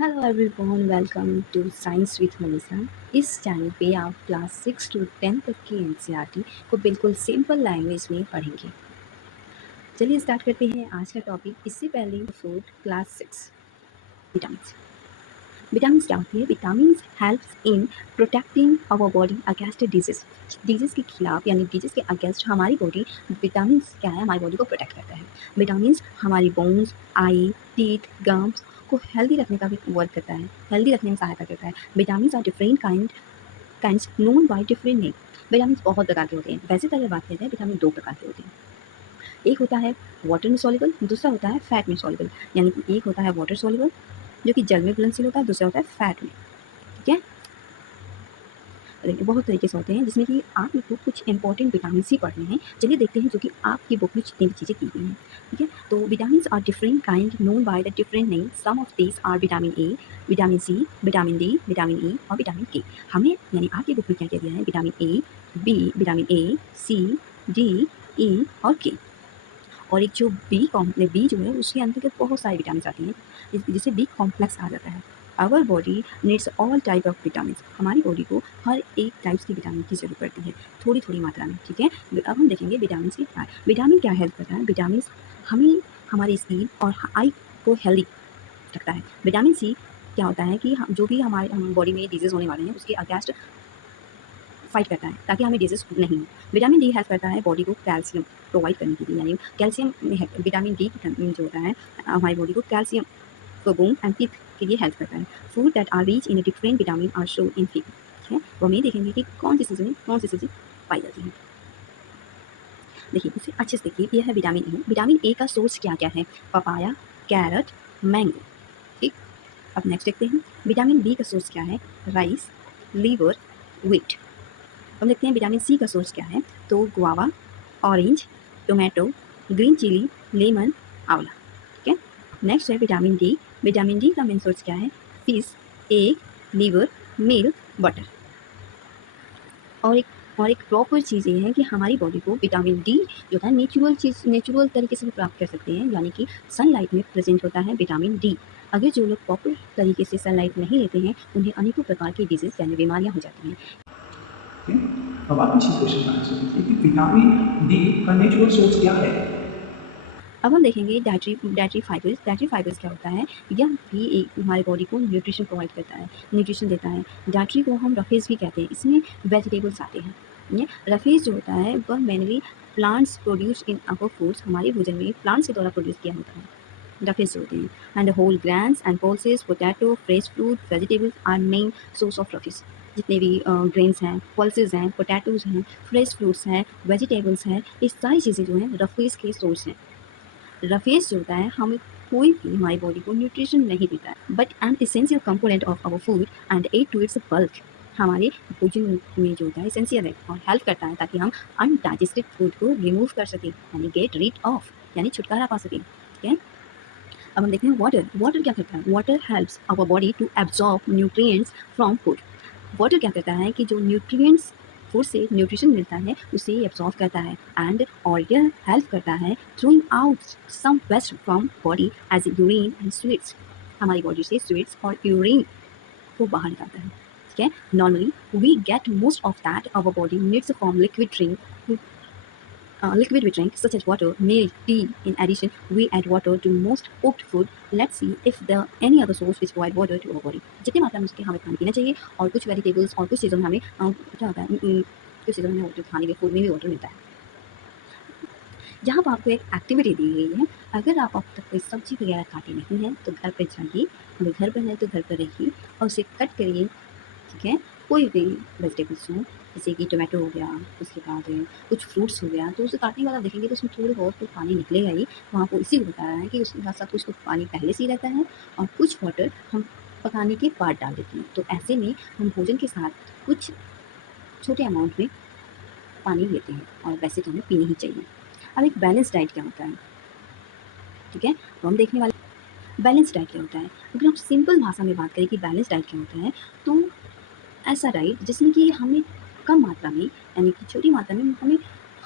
Hello everyone, welcome to science with Manisha. इस channel पे आप क्लास 6 टू 10 तक की एनसीईआरटी को बिल्कुल सिंपल लैंग्वेज में पढ़ेंगे। चलिए स्टार्ट करते हैं आज का टॉपिक। इससे पहले फूड क्लास 6 विटामिन। विटामिन क्या होती है? Vitamin helps in protecting our body against disease. Disease के खिलाफ यानी डिजीज के अगेंस्ट हमारी बॉडी विटामिन क्या है, हमारी बॉडी को प्रोटेक्ट करता है। विटामिन हमारी बोन्स, आई, टीथ, गम्स को हेल्दी रखने का भी वर्क करता है, हेल्दी रखने में सहायता करता है। Vitamin are different kinds known by different name. विटामिन बहुत प्रकार के होते हैं। वैसे तो अगर बात की जाए विटामिन दो प्रकार के होते हैं। एक होता है वाटर में सॉल्युबल, दूसरा होता है फैट में सॉल्युबल। यानी कि एक होता है वाटर सॉल्युबल जो कि जल में घुलनशील होता है, दूसरा होता है फैट में। ठीक है, देखिए बहुत तरीके से होते हैं जिसमें कि आप लोग को कुछ इंपॉर्टेंट विटामिन सी पढ़ने हैं। चलिए देखते हैं जो कि आपकी बुक में जितनी भी चीज़ें दी गई हैं। ठीक है, तो vitamin are different kind known by the different name. Some of these are vitamin A, vitamin C, vitamin D, vitamin E और विटामिन के। हमें यानी आपकी बुक में क्या क्या दिया है? Vitamin A, B, vitamin A, C, D, E और के। और एक जो बी जो है उसके अंतर्गत बहुत सारे विटामिन आते हैं जिसे बी कॉम्प्लेक्स कहा जाता है। Our body needs all type of vitamin. हमारी बॉडी को हर एक टाइप्स की विटामिन की जरूरत पड़ती है, थोड़ी थोड़ी मात्रा में। ठीक है, अब हम देखेंगे विटामिन सी क्या है। विटामिन क्या हेल्प करता है? विटामिन हमें हमारी स्किन और आई को हेल्दी रखता है। विटामिन सी क्या होता है कि जो भी हमारे बॉडी में डिजीज होने वाले हैं उसके अगेंस्ट फाइट करता है ताकि हमें डिजीज नहीं हो। विटामिन डी हेल्प करता है बॉडी को कैल्शियम प्रोवाइड करने के लिए। यानी कैल्शियम विटामिन डी की जो होता है हमारी बॉडी को calcium for bone and teeth के लिए हेल्प करता है। Food that are rich in different vitamin are show in feed. ठीक है, वो हमें देखेंगे कि कौन सी चीज़ें पाई जाती हैं। देखिए इसे अच्छे से देखिए, यह है विटामिन ए। विटामिन ए का सोर्स क्या क्या है? Papaya, carrot, mango. ठीक, अब नेक्स्ट देखते हैं विटामिन बी का सोर्स क्या है? Rice, liver, wheat. हम देखते हैं विटामिन सी का सोर्स क्या है? तो guava, orange, tomato, green chilli, lemon, आंवला। ठीक है, नेक्स्ट है विटामिन डी। विटामिन डी का मेन सोर्स क्या है? Fish, egg, liver, milk, butter. और एक प्रॉपर चीज़ ये है कि हमारी बॉडी को विटामिन डी जो है नेचुरल तरीके से भी प्राप्त कर सकते हैं। यानी कि सनलाइट में प्रेजेंट होता है विटामिन डी। अगर जो लोग प्रॉपर तरीके से सनलाइट नहीं लेते हैं उन्हें अनेकों प्रकार की डिजीज यानी बीमारियाँ हो जाती हैं। अब आप इसी क्वेश्चन का आंसर दीजिए कि विटामिन डी का नेचुरल सोर्स क्या है। अब हम देखेंगे डाइटरी फाइबर्स। डाइटरी फाइबर्स क्या होता है? यह भी एक हमारे बॉडी को न्यूट्रिशन प्रोवाइड करता है, न्यूट्रिशन देता है। डाइटरी को हम रफेज भी कहते हैं। इसमें वेजिटेबल्स आते हैं। ये रफेज जो होता है वह mainly plants produce in our foods. हमारे भोजन में प्लांट्स के द्वारा प्रोड्यूस किया होता है रफेज होते हैं। And whole grains and pulses, potato, fresh fruit, vegetables are main source of roughage. जितने भी ग्रेन्स हैं, पल्सेस हैं, पोटैटोज हैं, फ्रेश फ्रूट्स हैं, वेजिटेबल्स हैं, ये सारी चीज़ें जो हैं रफेज के सोर्स हैं। रफेज जो होता है हमें कोई भी हमारी बॉडी को न्यूट्रिशन नहीं देता है but an essential component of our food and add to its bulk. हमारे भोजन में जो होता है एसेंशियल है और हेल्प करता है ताकि हम अनडाइजेस्टेड फूड को रिमूव कर सकें, यानी गेट रीड ऑफ, यानी छुटकारा पा सकें। ठीक है, अब हम देखते हैं वाटर। वाटर क्या करता है? Water helps our body to absorb nutrients from food. Water क्या करता है कि जो न्यूट्रिएंट्स फूड से न्यूट्रिशन मिलता है उसे एब्जॉर्ब करता है एंड और यह हेल्प करता है throwing out some waste from body as urine and sweat. हमारी बॉडी से स्वीट्स और यूरिन को बाहर निकालता है। ठीक है, normally we get most of that our body needs from liquid we drink such as water, milk, tea. In addition, we add water to most cooked food. Let's see if there any other source which provide water to our body. जितनी मात्रा में उसके हमें पानी पीना चाहिए और कुछ वेजिटेबल्स और कुछ चीज़ों में हमें क्या होता है कुछ चीज़ों में वाटर खाने के फूड में भी वाटर मिलता है। यहाँ पर आपको एक एक्टिविटी दी गई है। अगर आप अब तक कोई सब्जी वगैरह खाते नहीं हैं तो घर पर जाइए, अगर घर पर है तो घर पर रहिए और उसे कट करिए। ठीक है, कोई भी वेजिटेबल्स हो जैसे कि टोमेटो हो गया, उसके बाद कुछ फ्रूट्स हो गया, तो उसे काटने के बाद आप देखेंगे तो उसमें थोड़ा बहुत तो पानी निकलेगा ही। वहाँ पर इसी को बता रहा है कि उसके साथ साथ कुछ तो पानी पहले से ही रहता है और कुछ वाटर हम पकाने के बाद डाल देते हैं। तो ऐसे में हम भोजन के साथ कुछ छोटे अमाउंट में पानी लेते हैं और वैसे तो हमें पीनी ही चाहिए। अब एक बैलेंस डाइट क्या होता है? ठीक है, तो हम देखने वाले बैलेंस डाइट क्या होता है। अगर हम सिंपल भाषा में बात करें कि बैलेंस डाइट क्या होता है, तो ऐसा डाइट जिसमें कि हमें कम मात्रा में यानी कि छोटी मात्रा में हमें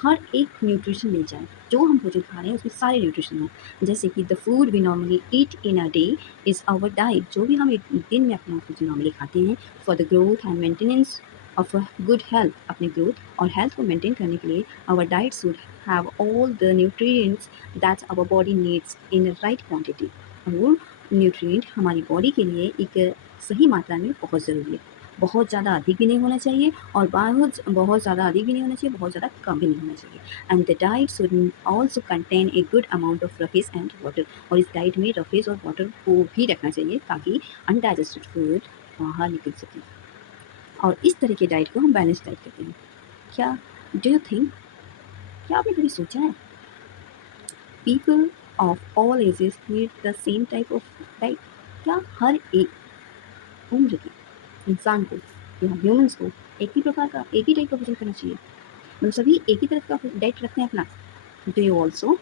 हर एक न्यूट्रिशन मिल जाए, जो हम भोजन खा रहे हैं उसमें सारे न्यूट्रिशन हों। जैसे कि the food we normally eat in a day is our diet, जो भी हम एक दिन में अपना भोजन नॉर्मली खाते हैं for the growth and maintenance of a good health, अपने ग्रोथ और हेल्थ को मेंटेन करने के लिए our diet should have all the nutrients that our body needs in the right quantity. और वो न्यूट्रिएंट हमारी बॉडी के लिए एक सही मात्रा में बहुत ज़रूरी है। बहुत ज़्यादा अधिक भी नहीं होना चाहिए और बहुत ज़्यादा अधिक भी नहीं होना चाहिए, बहुत ज़्यादा कम भी नहीं होना चाहिए। And the diet should also contain a good amount of roughage and water, और इस डाइट में रफेज और वाटर को भी रखना चाहिए ताकि अनडाइजेस्टेड फूड बाहर निकल सके। और इस तरह की डाइट को हम बैलेंस डाइट कहते हैं। क्या डू यू थिंक, क्या आपने कभी सोचा है people of all ages need the same type of diet? क्या हर एक उम्र के इंसान को या ह्यूमन्स को एक ही टाइप का भोजन करना चाहिए? मतलब सभी एक ही तरह का डाइट रखते हैं अपना? Do you also?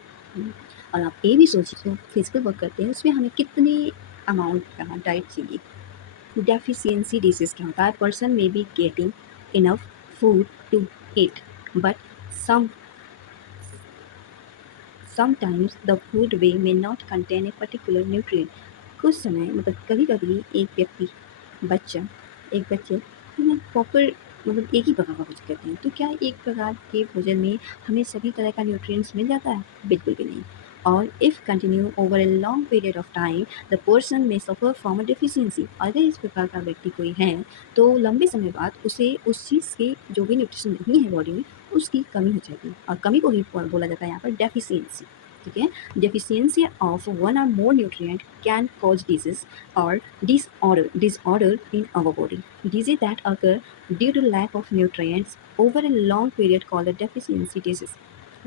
और आप ये भी सोचिए, जो फिजिकल वर्क करते हैं उसमें हमें कितने अमाउंट का डाइट चाहिए? डेफिशिएंसी डिसीज क्या होता है? Person may be getting enough food to eat, but some sometimes the food they may not contain a particular nutrient. कुछ समय मतलब कभी-कभी एक बच्चे प्रॉपर मतलब एक ही प्रकार का भोजन करते हैं। तो क्या एक प्रकार के भोजन में हमें सभी तरह का न्यूट्रिएंट्स मिल जाता है? बिल्कुल भी नहीं। और if continue over a long period of time the person में सफ़र फ्रॉम अ डेफिशिएंसी। अगर इस प्रकार का व्यक्ति कोई है, तो लंबे समय बाद उसे उस चीज़ के जो भी न्यूट्रिशन नहीं है बॉडी में, उसकी कमी हो जाएगी और कमी को ही बोला जाता है यहाँ पर डेफिशिएंसी। ठीक है? डेफिशिएंसी ऑफ वन और मोर न्यूट्रिएंट कैन कॉज डिजीज और disorder in our body. Disease that occur due to lack of nutrients over a long period called a deficiency disease.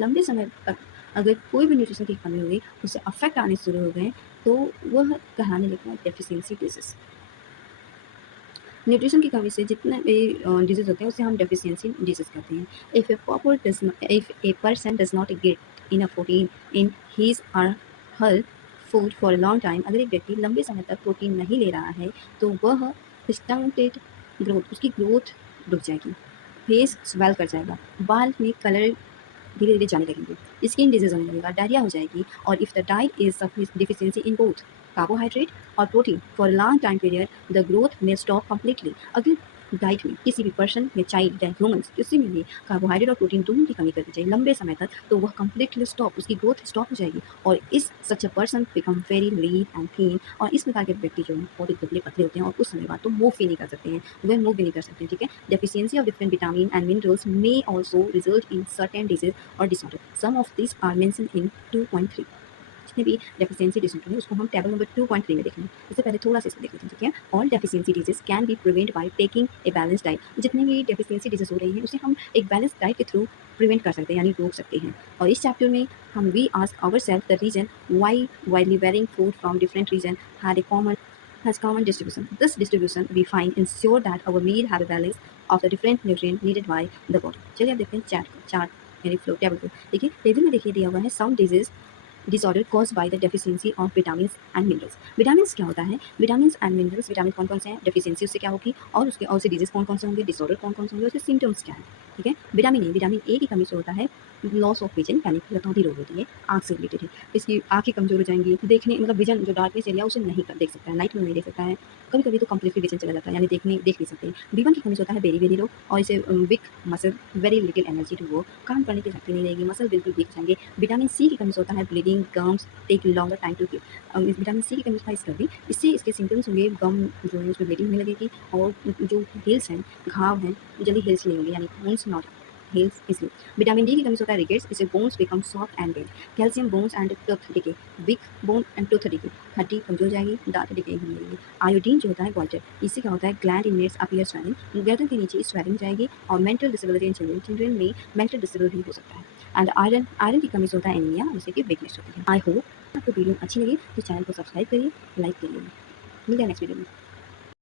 लंबे समय तक अगर कोई भी न्यूट्रिशन की कमी हो गई, उससे अफेक्ट आने शुरू हो गए, तो वह कहलाने लगता है डेफिशिएंसी डिजीज। न्यूट्रिशन की कमी से जितने भी डिजीज होते हैं उसे हम डेफिशिएंसी डिजीज कहते हैं। If a person does not get enough protein in his or her food for a long time, अगर एक व्यक्ति लंबे समय तक प्रोटीन नहीं ले रहा है तो वह स्टंटेड ग्रोथ, उसकी ग्रोथ रुक जाएगी, फेस स्वेल कर जाएगा, बाल में कलर धीरे धीरे जाने लगेंगे, स्किन डिजीज होने लगेगा, डायरिया हो जाएगी। और if the diet is deficiency in both carbohydrate और protein for long time period the growth में स्टॉप कम्प्लीटली। अगर डाइट में किसी भी पर्सन या चाइल्ड या ह्यूमन्स किसी में भी कार्बोहाइड्रेट और प्रोटीन दोनों की कमी कर दी जाए लंबे समय तक, तो वह कम्प्लीटली स्टॉप, उसकी ग्रोथ स्टॉप हो जाएगी और इस such a person become very lean and thin. और इस प्रकार के व्यक्ति जो हैं बहुत ही दुबले पतले होते हैं और कुछ समय बाद तो मूव भी नहीं कर सकते हैं, वह मूव भी नहीं कर सकते हैं। ठीक है? Deficiency of different vitamin and minerals may also result in certain disease or disorder. Some of this are mention in 2.3। जितने भी डेफिशिएंसी डिसऑर्डर है उसको हम टेबल नंबर 2.3 में देखेंगे। इससे पहले थोड़ा सा इसको देख लेते हैं। ठीक है? All deficiency disease can be prevent by taking a balance diet. जितने भी डेफिशिएंसी डिजीज हो रही हैं उसे हम एक बैलेंस डाइट के थ्रू प्रिवेंट कर सकते हैं, यानी रोक सकते हैं। और इस चैप्टर में हम we ask ourselves the reason why widely varying food from different region had a common has common distribution. This distribution we find ensure that our meal have a balance of the different nutrient needed by the body. चलिए अब देखते हैं chart यानी flow table को। देखिए table में देखिए दिया हुआ है some disease disorder caused by the deficiency of vitamin and minerals. Vitamin क्या होता है? विटामिन एंड मिनरल्स, विटामिन कौन कौन से हैं, डेफिशिएंसी उससे क्या होगी, और उससे डिजीज कौन कौन से होंगे, डिसऑर्डर कौन कौन से होंगे, उसके सिम्टम्स क्या है। ठीक है? विटामिन ए की कमी से होता है लॉस ऑफ विजन, यानी कि लतौती रोग होती है, आँख से रिलेटेड है। इसकी आँखें कमजोर हो जाएंगी, देखने मतलब विजन जो डार्कनेस एरिया उसे नहीं देख सकता है, नाइट में नहीं देख सकता है, कभी कभी तो कंप्लीटली विजन चला जाता है, यानी देख नहीं सकते। बी1 की कमी से होता है बेरी लोग, और इसे weak muscle, very little energy to work, काम करने की शक्ति नहीं रहेगी, मसल बिल्कुल वीक जाएंगे। विटामिन सी की कमी से होता है bleeding, gums take longer time to heal. Vitamin C की कमी का स्कर्वी, इससे इसके सिम्टम्स होंगे, गम जो है उसमें ब्लीडिंग होने लगेगी, और जो हिल्स हैं, घाव हैं, जल्दी हिल्स नहीं होंगे, यानी bones not heals easily. Vitamin D की कमी से होता है rickets, इससे bones become soft and brittle. Calcium bones and tooth decay, weak bone and tooth decay, हड्डी कमजोर जाएगी, दांत decay होने लगेगी। आयोडीन जो होता है goiter, इससे क्या होता है gland inmates appear swelling, गर्दन के नीचे swelling जाएगी, और mental disability in children में mental disability हो सकता है। एंड आयरन की कमी से होता है एनीमिया, जिससे कि वीकनेस होती है। आई होप आपको वीडियो अच्छी लगी तो चैनल को सब्सक्राइब करिए, लाइक करिए। मिलते हैं नेक्स्ट वीडियो में।